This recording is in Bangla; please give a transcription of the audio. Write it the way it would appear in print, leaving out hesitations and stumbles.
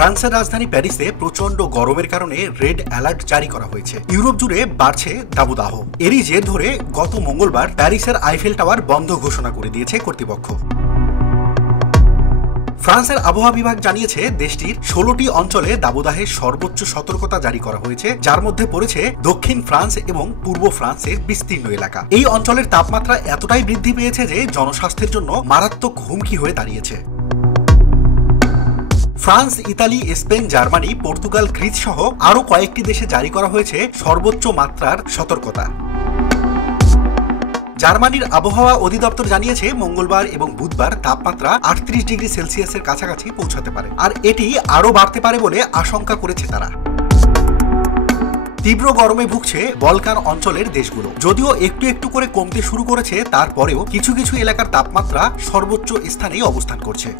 ফ্রান্সের রাজধানী প্যারিসে প্রচন্ড গরমের কারণে রেড অ্যালার্ট জারি করা হয়েছে। ইউরোপ জুড়ে বাড়ছে দাবদাহ। এরই জের ধরে গত মঙ্গলবার প্যারিসের আইফেল টাওয়ার বন্ধ ঘোষণা করে দিয়েছে কর্তৃপক্ষ। ফ্রান্সের আবহাওয়া বিভাগ জানিয়েছে দেশটির 16টি অঞ্চলে দাবদাহের সর্বোচ্চ সতর্কতা জারি করা হয়েছে, যার মধ্যে পড়েছে দক্ষিণ ফ্রান্স এবং পূর্ব ফ্রান্সের বিস্তীর্ণ এলাকা। এই অঞ্চলের তাপমাত্রা এতটাই বৃদ্ধি পেয়েছে যে জনস্বাস্থ্যের জন্য মারাত্মক হুমকি হয়ে দাঁড়িয়েছে। France, Italy, Spain, Germany, Portugal, Greece সহ আরও কয়েকটি দেশে জারি করা হয়েছে সর্বোচ্চ মাত্রার সতর্কতা। জার্মানির আবহাওয়া অধিদপ্তর জানিয়েছে মঙ্গলবার এবং বুধবার তাপমাত্রা 38 ডিগ্রি সেলসিয়াসের কাছাকাছি পৌঁছাতে পারে, আর এটি আরও বাড়তে পারে বলে আশঙ্কা করেছে তারা। তীব্র গরমে ভুগছে বলকান অঞ্চলের দেশগুলো। যদিও একটু একটু করে কমতে শুরু করেছে, তারপরেও কিছু কিছু এলাকার তাপমাত্রা সর্বোচ্চ স্থানেই অবস্থান করছে।